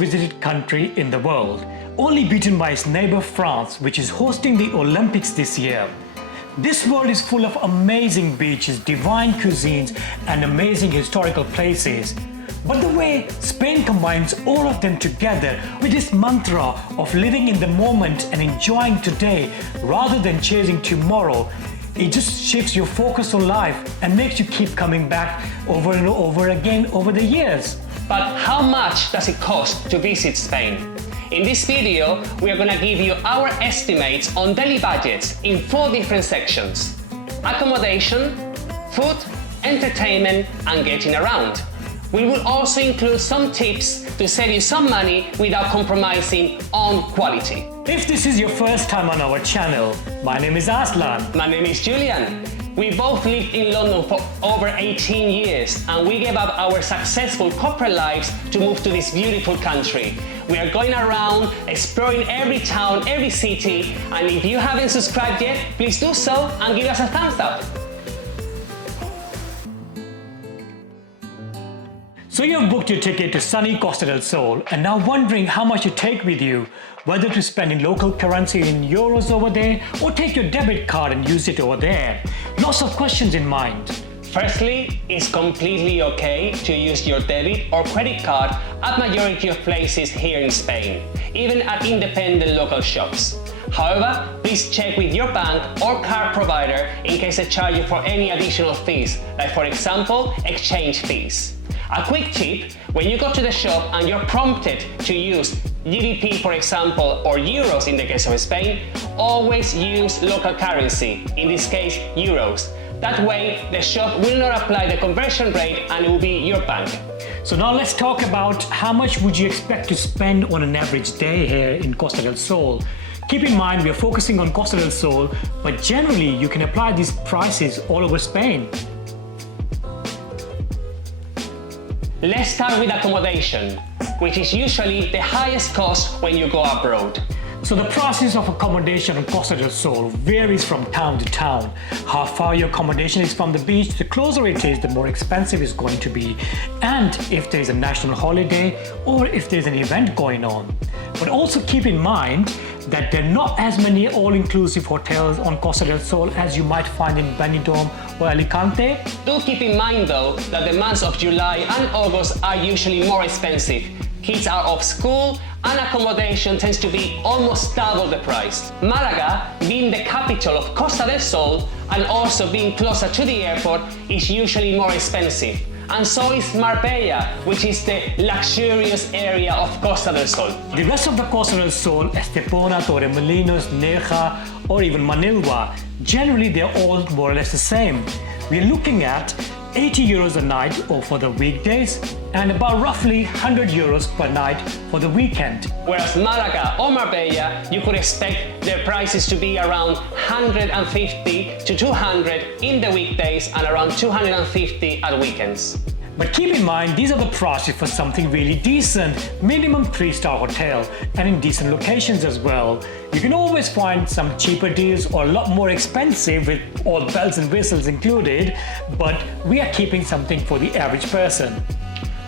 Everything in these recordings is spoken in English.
visited country in the world, only beaten by its neighbor France, which is hosting the Olympics this year. This world is full of amazing beaches, divine cuisines, and amazing historical places. But the way Spain combines all of them together with this mantra of living in the moment and enjoying today rather than chasing tomorrow, it just shifts your focus on life and makes you keep coming back over and over again over the years. But how much does it cost to visit Spain? In this video, we are going to give you our estimates on daily budgets in 4 different sections: accommodation, food, entertainment, and getting around. We will also include some tips to save you some money without compromising on quality. If this is your first time on our channel, my name is Aslan. My name is Julian. We both lived in London for over 18 years and we gave up our successful corporate lives to move to this beautiful country. We are going around, exploring every town, every city, and if you haven't subscribed yet, please do so and give us a thumbs up. So you've booked your ticket to sunny Costa del Sol and now wondering how much you take with you, whether to spend in local currency in euros over there or take your debit card and use it over there. Lots of questions in mind. Firstly, it's completely okay to use your debit or credit card at majority of places here in Spain, even at independent local shops. However, please check with your bank or card provider in case they charge you for any additional fees, like for example, exchange fees. A quick tip: when you go to the shop and you're prompted to use GBP, for example, or euros in the case of Spain, always use local currency, in this case euros. That way, the shop will not apply the conversion rate and it will be your bank. So now let's talk about how much would you expect to spend on an average day here in Costa del Sol. Keep in mind we are focusing on Costa del Sol, but generally you can apply these prices all over Spain. Let's start with accommodation, which is usually the highest cost when you go abroad. So the prices of accommodation on Costa del Sol varies from town to town. How far your accommodation is from the beach, the closer it is, the more expensive it's going to be. And if there's a national holiday or if there's an event going on. But also keep in mind that there are not as many all-inclusive hotels on Costa del Sol as you might find in Benidorm or Alicante. Do keep in mind though that the months of July and August are usually more expensive. Kids are off school and accommodation tends to be almost double the price. Malaga, being the capital of Costa del Sol and also being closer to the airport, is usually more expensive. And so is Marbella, which is the luxurious area of Costa del Sol. The rest of the Costa del Sol, Estepona, Torremolinos, Nerja, or even Manilva, generally they're all more or less the same. We're looking at 80 euros a night or for the weekdays and about roughly 100 euros per night for the weekend. Whereas Malaga or Marbella, you could expect their prices to be around 150 to 200 in the weekdays and around 250 at weekends. But keep in mind, these are the prices for something really decent, minimum 3-star hotel, and in decent locations as well. You can always find some cheaper deals or a lot more expensive with all bells and whistles included, but we are keeping something for the average person.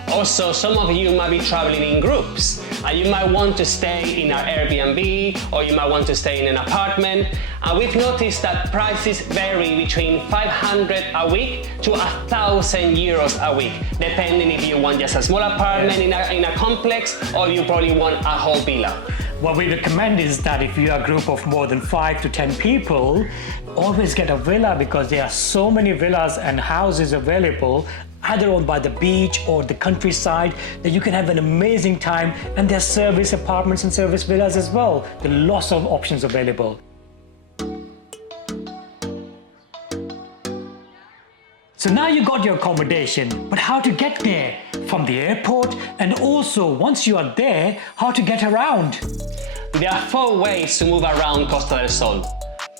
Also, some of you might be traveling in groups and you might want to stay in an Airbnb or you might want to stay in an apartment. And we've noticed that prices vary between 500 a week to 1,000 euros a week, depending if you want just a small apartment in a complex or you probably want a whole villa. What we recommend is that if you are a group of more than 5 to 10 people, always get a villa because there are so many villas and houses available either on by the beach or the countryside that you can have an amazing time, and there's service apartments and service villas as well. There are lots of options available. So now you got your accommodation, but how to get there from the airport, and also once you are there, how to get around. There are 4 ways to move around Costa del Sol: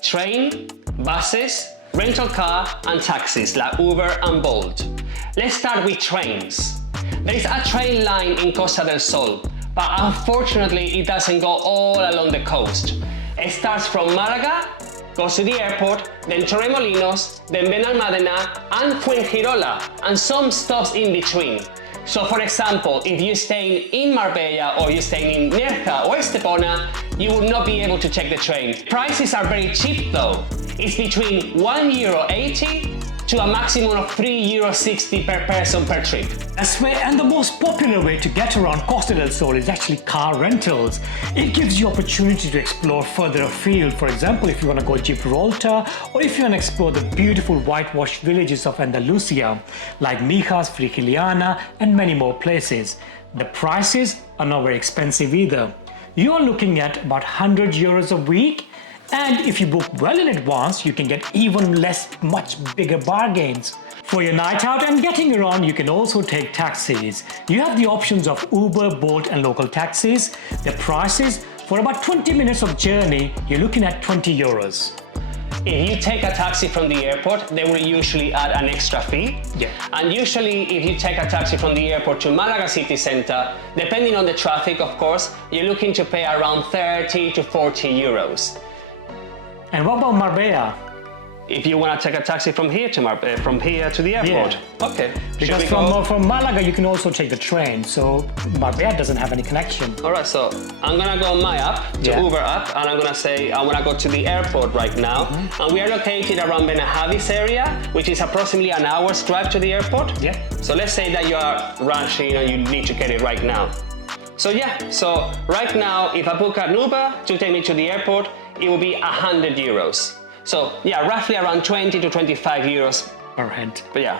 train, buses, rental car and taxis like Uber and Bolt. Let's start with trains. There is a train line in Costa del Sol, but unfortunately it doesn't go all along the coast. It starts from Malaga, goes to the airport, then Torremolinos, then Benalmadena and Fuengirola, and some stops in between. So for example, if you're staying in Marbella or you're staying in Nerja or Estepona, you will not be able to check the train. Prices are very cheap though. It's between €1.80 to a maximum of €3.60 per person per trip. That's where, and the most popular way to get around Costa del Sol is actually car rentals. It gives you opportunity to explore further afield. For example, if you want to go Gibraltar, or if you want to explore the beautiful whitewashed villages of Andalusia, like Mijas, Frigiliana, and many more places. The prices are not very expensive either. You're looking at about €100 a week. And if you book well in advance, you can get even less, much bigger bargains. For your night out and getting around, you can also take taxis. You have the options of Uber, Bolt and local taxis. The prices, for about 20 minutes of journey, you're looking at €20. If you take a taxi from the airport, they will usually add an extra fee. Yeah. And usually if you take a taxi from the airport to Malaga city center, depending on the traffic of course, you're looking to pay around 30 to 40 euros. And what about Marbella? If you want to take a taxi from here to the airport. Yeah. Okay. Because from Malaga you can also take the train, so Marbella doesn't have any connection. Alright, so I'm gonna go on my app, to Uber app, and I'm gonna say I wanna go to the airport right now. And we are located around Benalmadena area, which is approximately an hour's drive to the airport. Yeah. So let's say that you are rushing and you need to get it right now. So right now, if I book an Uber to take me to the airport, it will be €100. So yeah, roughly around 20 to 25 euros per head. But yeah.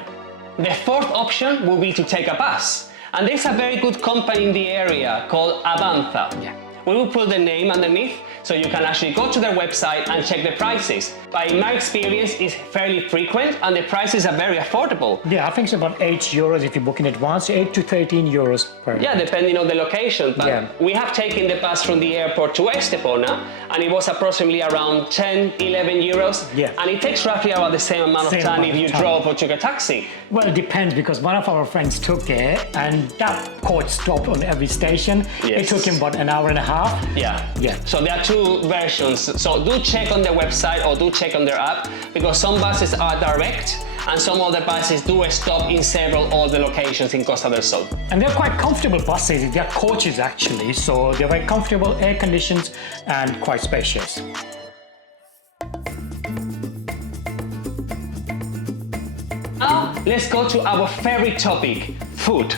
The fourth option will be to take a bus. And there's a very good company in the area called Avanza. Yeah. We will put the name underneath so you can actually go to their website and check the prices. But in my experience, it's fairly frequent and the prices are very affordable. Yeah, I think it's about €8 if you book in advance, 8 to 13 euros per Yeah, depending on the location. But yeah. We have taken the bus from the airport to Estepona and it was approximately around 10, 11 euros. Yeah. And it takes roughly about the same amount of time if you drove or took a taxi. Well, it depends because one of our friends took it and that coach stopped on every station. Yes. It took him about an hour and a half. Yeah. So there are two versions. So do check on their website or do check on their app because some buses are direct and some other buses do stop in several other locations in Costa del Sol. And they're quite comfortable buses. They're coaches actually, so they're very comfortable, air conditioned and quite spacious. Now let's go to our favorite topic, food.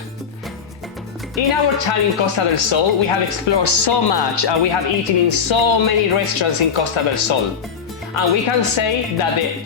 In our time in Costa del Sol, we have explored so much and we have eaten in so many restaurants in Costa del Sol. And we can say that the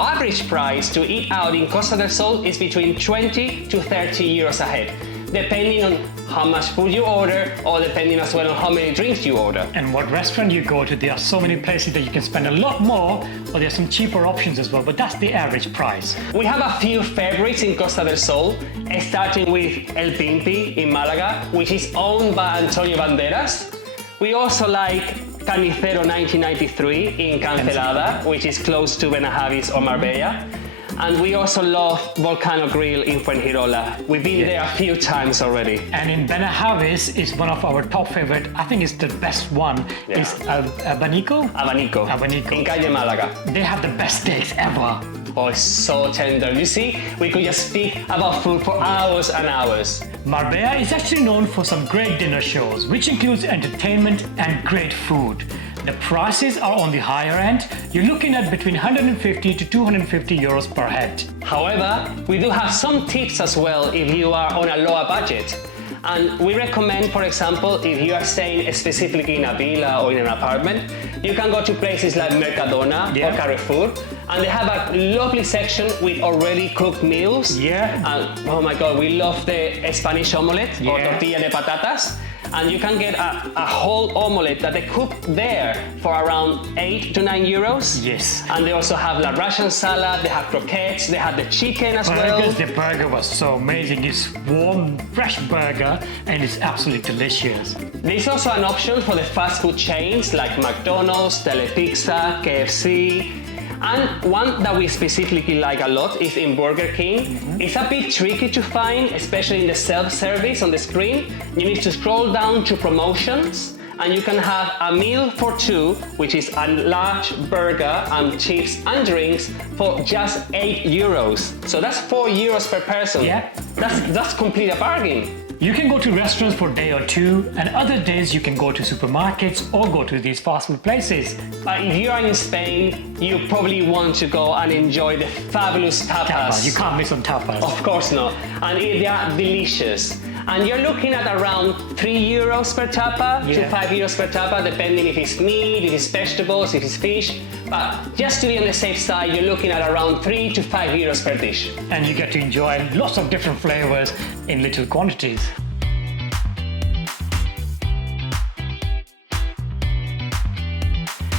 average price to eat out in Costa del Sol is between 20 to 30 euros a head, depending on how much food you order or depending as well on how many drinks you order. And what restaurant you go to, there are so many places that you can spend a lot more, but there's some cheaper options as well, but that's the average price. We have a few favorites in Costa del Sol, starting with El Pimpi in Malaga, which is owned by Antonio Banderas. We also like Carnicero 1993 in Cancelada, which is close to Benahavis or Marbella. And we also love Volcano Grill in Fuengirola. We've been there a few times already. And in Benahavis is one of our top favorite, I think it's the best one, is Abanico? Abanico. In Calle Malaga. They have the best steaks ever. Oh, it's so tender. You see, we could just speak about food for hours and hours. Marbella is actually known for some great dinner shows, which includes entertainment and great food. The prices are on the higher end. You're looking at between 150 to 250 euros per head. However, we do have some tips as well if you are on a lower budget. And we recommend, for example, if you are staying specifically in a villa or in an apartment, you can go to places like Mercadona or Carrefour, and they have a lovely section with already cooked meals. And oh my God, we love the Spanish omelette or tortilla de patatas. And you can get a whole omelette that they cook there for around 8 to 9 euros. Yes. And they also have la Russian salad, they have croquettes, they have the chicken as well. The burger was so amazing. It's warm, fresh burger, and it's absolutely delicious. There's also an option for the fast food chains like McDonald's, Telepizza, KFC. And one that we specifically like a lot is in Burger King. It's a bit tricky to find, especially in the self-service on the screen. You need to scroll down to promotions and you can have a meal for two, which is a large burger and chips and drinks for just 8 euros. So that's 4 euros per person. Yeah. That's complete a bargain. You can go to restaurants for a day or two, and other days you can go to supermarkets or go to these fast food places. But if you are in Spain, you probably want to go and enjoy the fabulous tapas. You can't miss on tapas. Of course not. And they are delicious. And you're looking at around €3 per tapa to €5 per tapa, depending if it's meat, if it's vegetables, if it's fish. But just to be on the safe side, you're looking at around €3 to €5 per dish. And you get to enjoy lots of different flavors in little quantities.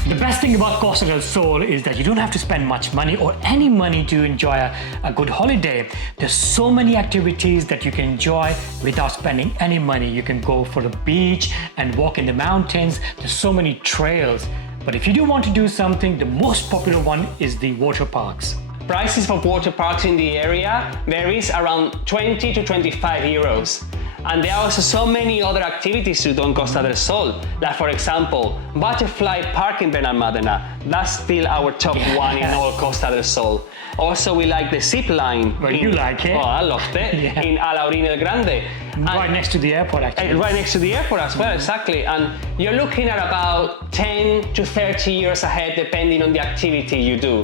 The best thing about Costa del Sol is that you don't have to spend much money or any money to enjoy a good holiday. There's so many activities that you can enjoy without spending any money. You can go for the beach and walk in the mountains. There's so many trails. But if you do want to do something, the most popular one is the water parks. Prices for water parks in the area varies around 20 to €25. And there are also so many other activities to do on Costa del Sol. Like for example, Butterfly Park in Benalmadena. That's still our top one in all Costa del Sol. Also, we like the zip line. Well, you like it. Oh, I loved it. In Alaurín el Grande. Right next to the airport, actually. Right next to the airport as well, exactly. And you're looking at about 10 to 30 years ahead, depending on the activity you do.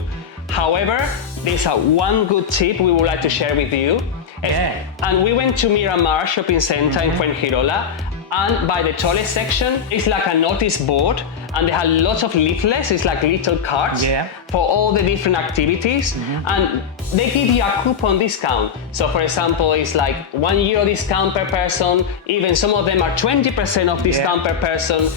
However, there's one good tip we would like to share with you. And we went to Miramar Shopping Center in Fuengirola, and by the toilet section, it's like a notice board, and they have lots of leaflets, it's like little cards for all the different activities, and they give you a coupon discount. So for example, it's like €1 discount per person, even some of them are 20% off discount per person.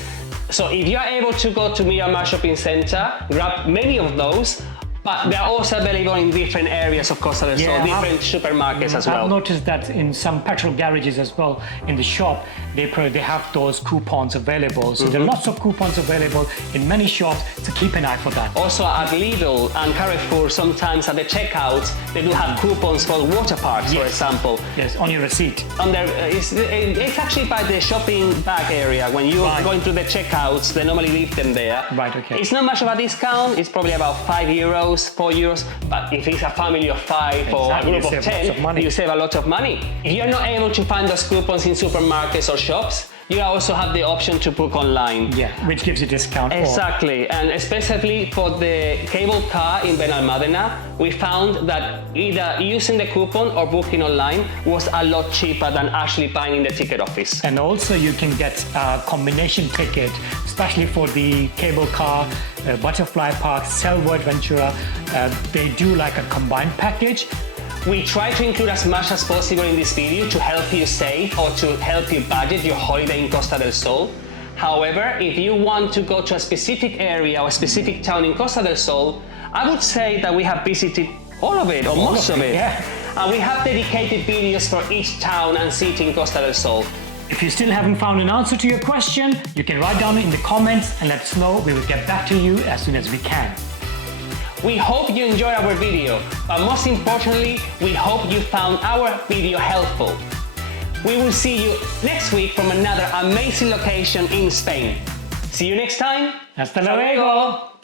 So if you are able to go to Miramar Shopping Center, grab many of those. But they're also available in different areas of Costa del Sol, different supermarkets as well. I've noticed that in some petrol garages as well, in the shop, they have those coupons available. So there are lots of coupons available in many shops, so keep an eye for that. Also at Lidl and Carrefour, sometimes at the checkout, they do have coupons for water parks, for example. Yes, on your receipt. It's actually by the shopping bag area. When you are going through the checkouts, they normally leave them there. Right, okay. It's not much of a discount, it's probably about €5. €4, but if it's a family of 5 or a group of 10, you save a lot of money. If you're not able to find those coupons in supermarkets or shops, you also have the option to book online. Which gives you discount. Exactly, and especially for the cable car in Benalmadena, we found that either using the coupon or booking online was a lot cheaper than actually buying in the ticket office. And also you can get a combination ticket, especially for the cable car, Butterfly Park, Selva Adventura. They do like a combined package. We try to include as much as possible in this video to help you save or to help you budget your holiday in Costa del Sol. However, if you want to go to a specific area or a specific town in Costa del Sol, I would say that we have visited all of it or most of it. And we have dedicated videos for each town and city in Costa del Sol. If you still haven't found an answer to your question, you can write down in the comments and let us know. We will get back to you as soon as we can. We hope you enjoyed our video, but most importantly, we hope you found our video helpful. We will see you next week from another amazing location in Spain. See you next time. Hasta luego!